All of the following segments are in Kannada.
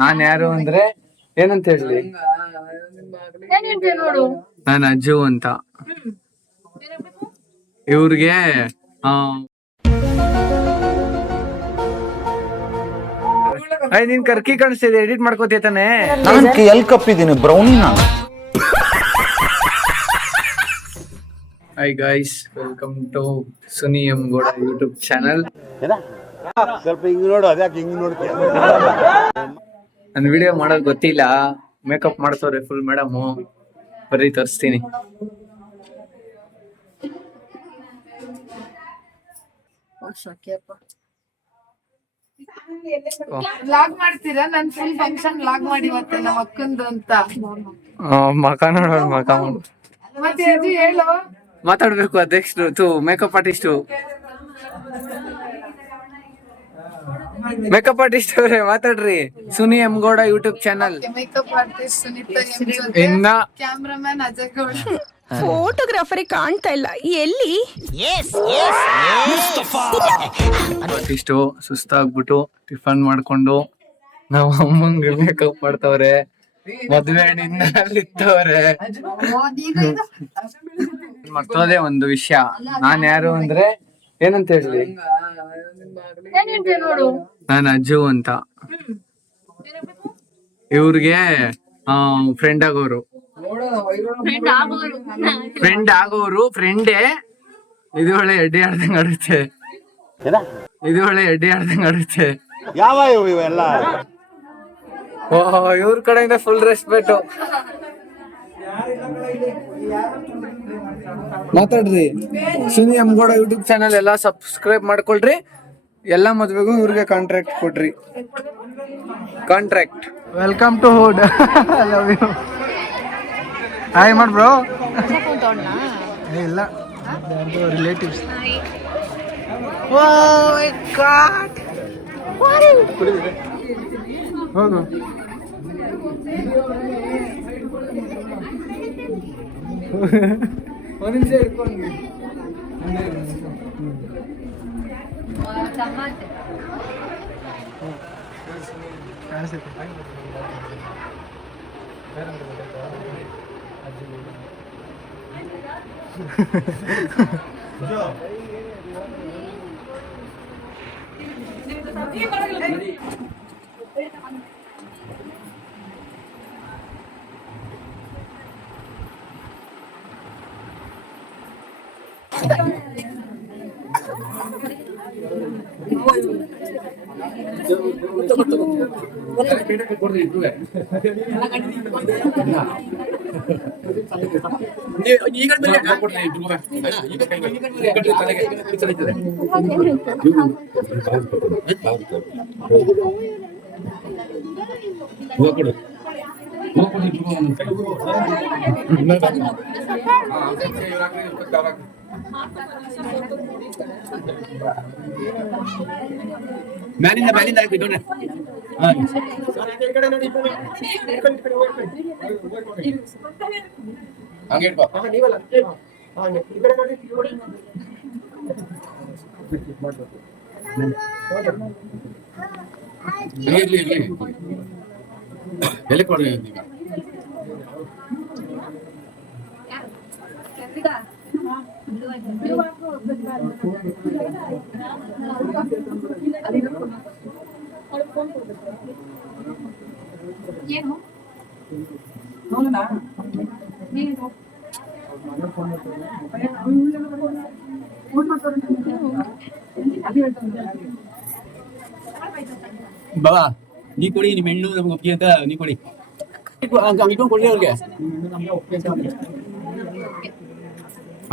ನಾನ್ ಯಾರು ಅಂದ್ರೆ ಏನಂತ ಹೇಳಿ, ನಾನು ಅಜ್ಜು ಅಂತ. ಇವ್ರಿಗೆ ನಿನ್ ಕರ್ಕಿ ಕಾಣಿಸ್ತಿದೆ, ಎಡಿಟ್ ಮಾಡ್ಕೋತಾನೆ. ನಾನು ಎಲ್ ಕಪ್ಪಿದ್ದೀನಿ ಬ್ರೌನಿ ನಾನು. Hi guys, welcome to Sunny M Goda YouTube channel. ಸ್ವಲ್ಪ ಹಿಂಗ್ ನೋಡು, ಅದ್ಯಾಕೆ ಹಿಂಗ್ ನೋಡ್ತೀಯ? ನನ್ ವಿಡಿಯೋ ಮಾಡೋದ್ ಗೊತ್ತಿಲ್ಲ, ಮೇಕಪ್ ಮಾಡ್ತವ್ರೆ ಫುಲ್ ಮೇಡಮ್. ಬರ್ರಿ ತೋರಿಸ್ತೀನಿ. ಲಾಗ್ ಮಾಡ್ತೀರಾ? ನನ್ ಫುಲ್ ಫಂಕ್ಷನ್ ಲಾಗ್ ಮಾಡಿ ಇವತ್ತು ನಮ್ಮ ಅಕ್ಕಂದು ಅಂತ. ಮಕ ನೋಡೋಣ, ಮಕ ಮತ್ತೆ ಅದು ಹೇಳು. ಮಾತಾಡ್ಬೇಕು ಅಧ್ಯಕ್ಷರು, ಮೇಕಪ್ ಆರ್ಟಿಸ್ಟು. ಮೇಕಪ್ ಆರ್ಟಿಸ್ಟ್ ಅವ್ರೆ ಮಾತಾಡ್ರಿ. Suni M Gowda YouTube channel. Makeup artist Sunita M ಜೊತೆ ಇನ್ನ ಕ್ಯಾಮ್ರಾಮನ್ ಅಜಯ್ ಗೌಡ. ಫೋಟೋಗ್ರಾಫರ್ ಕಾಣ್ತಾ ಇಲ್ಲ, ಎಲ್ಲಿ? ಆರ್ಟಿಸ್ಟು ಸುಸ್ತಾಗ್ಬಿಟ್ಟು ಟಿಫನ್ ಮಾಡ್ಕೊಂಡು ನಾವ್ ಅಮ್ಮಂಗೆ ಮೇಕಪ್ ಮಾಡ್ತವ್ರೆ. ಮದ್ವೆ ನಿನ್ನಲ್ಲಿತ್ತವ್ರೆ. ಮತ್ತೋದೇ ಒಂದು ವಿಷಯ, ನಾನ್ ಯಾರು ಅಂದ್ರೆ ಏನಂತ ಹೇಳಿ, ನಾನು ಅಜ್ಜು ಅಂತ. ಇವ್ರಿಗೆ ಫ್ರೆಂಡ್ ಆಗೋರು, ಫ್ರೆಂಡೇ. ಇದು ಒಳ್ಳೆ ಎಡ್ಡಿ ಆಡ್ದಂಗ್ ಆಡುತ್ತೆ, ಇದು ಒಳ್ಳೆ ಎಡ್ಡಿ ಆಡ್ದಂಗ್ ಆಡುತ್ತೆ. ಯಾವ ಇವೆಲ್ಲ? ಓಹೋ, ಇವ್ರ ಕಡೆಯಿಂದ ಫುಲ್ ರೆಸ್ಪೆಕ್ಟ್. ಮಾತಾಡ್ರಿ. Suni M Gowda YouTube channel ಎಲ್ಲ ಸಬ್ಸ್ಕ್ರೈಬ್ ಮಾಡ್ಕೊಳ್ರಿ. ಎಲ್ಲ ಮದ್ವೆಗೂ ಇವ್ರಿಗೆ ಕಾಂಟ್ರಾಕ್ಟ್ ಕೊಡ್ರಿ. Contract. Welcome to hood. Love you. Hi ಮಾಡ್ ಬ್ರೋ. ಇಲ್ಲ, ರಿಲೇಟಿವ್ಸ್. ಹೋಗು. ಒಂದು ನಿಮಿಷ ಇಟ್ಕೊಂಡು ಮ್ಯಾಲಿಂದ ಹಾಕಿದ್ದೋಣ. ಹಂಗೆ ಇರ್ಲಿ ಎಲ್ಲಿ ಕೊಡಿ ಈಗ. ಬಾಬಾ ನೀ ಕೊಡಿ, ನಿಮ್ಮ ಹೆಣ್ಣು ನಮ್ಗೆ ಒಪ್ಪಿಗೆ ಅಂತ ನೀ ಕೊಡಿ. ಇಟ್ಕೊಂಡು ಕೊಡಿ ಅವ್ರಿಗೆ.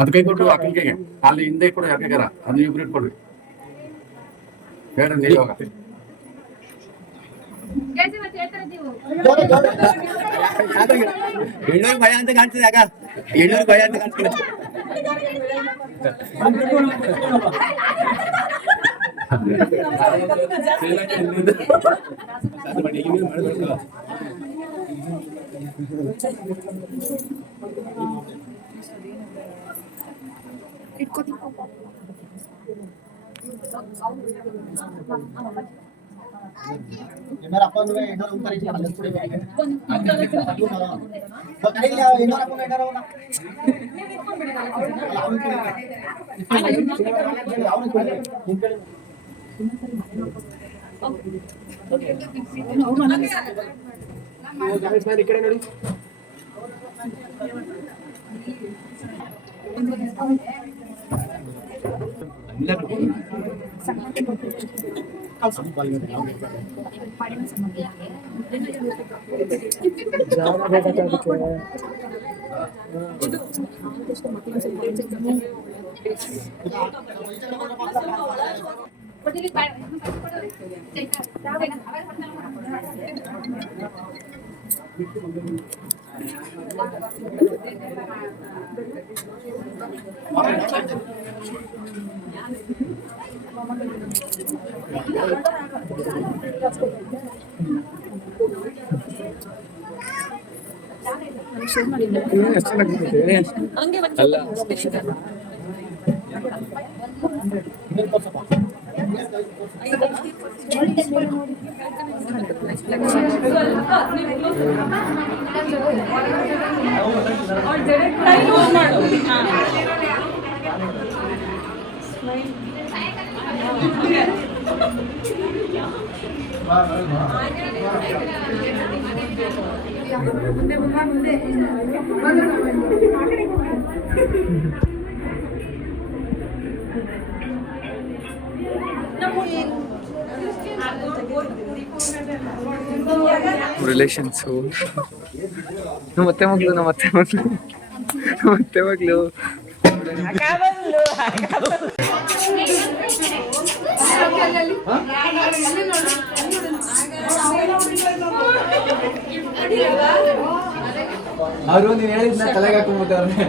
ಅದು ಕೈ ಕೊಟ್ಟು ಅಕ್ಕನ ಕೈಗೆ, ಅಲ್ಲಿ ಹಿಂದೆ ಕೊಡಿ ಅಕ್ಕಗಾರ, ಅದು ಇಬ್ರು ಇಟ್ಕೊಡ್ರಿ. ಹೇಳ್ರಿ ಇವಾಗ ಎಳ್ಳೂರಿಗೆ ಭಯ ಅಂತ ಕಾಣ್ತಿದೆ ಆಗ, ಎಳ್ಳೂರಿಗೆ ಭಯ ಅಂತ ಕಾಣ್ತಿದೆ. ರಿಲೇಷನ್ಸು ಮತ್ತೆ ಮಗಳು ಅವರು ನೀನ್ ಹೇಳಿದ್ನ ತಲೆಗೆ ಹಾಕೊಂಡ್ಬಿಟ್ಟವ್ರೆ.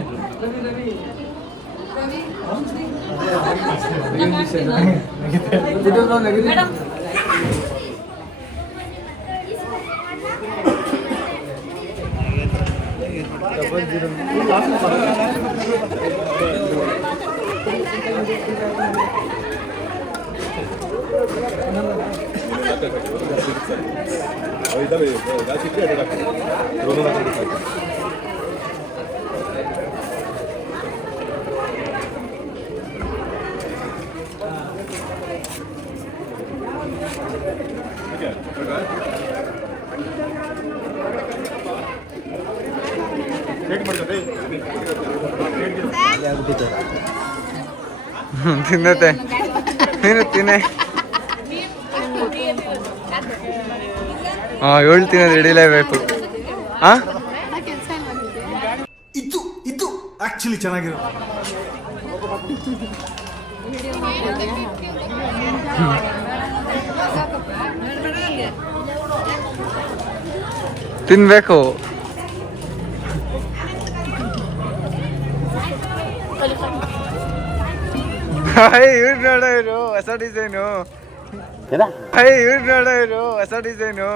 ತಿನ್ನತ್ತೆ ನೀನು ತಿನ್ನೆ. ಹೇಳ್ತೀನಿ ಅದು ಹಿಡಿಲೇಬೇಕು. ಇದು ಆಕ್ಚುಲಿ ಚೆನ್ನಾಗಿರೋ ತಿನ್ಬೇಕು. ಇವ್ರು ನೋಡೋ ಇವರು ಹೊಸ ಡಿಸೈನು. ಇವ್ರು ನೋಡೋ ಇವರು ಹೊಸ ಡಿಸೈನು.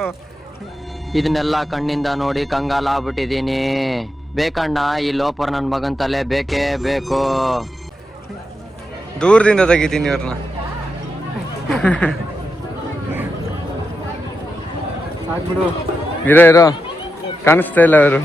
ಇದನ್ನೆಲ್ಲ ಕಣ್ಣಿಂದ ನೋಡಿ ಕಂಗಾಲಾಗ್ಬಿಟ್ಟಿದೀನಿ. ಬೇಕಣ್ಣ ಈ ಲೋಪರ್ ನನ್ ಮಗನ್ ತಲೆ ಬೇಕೇ ಬೇಕು. ದೂರದಿಂದ ತೆಗಿತೀನಿ ಇವ್ರನ್ನ. ಇರೋ ಕಾಣಿಸ್ತಾ ಇಲ್ಲ ಅವರು.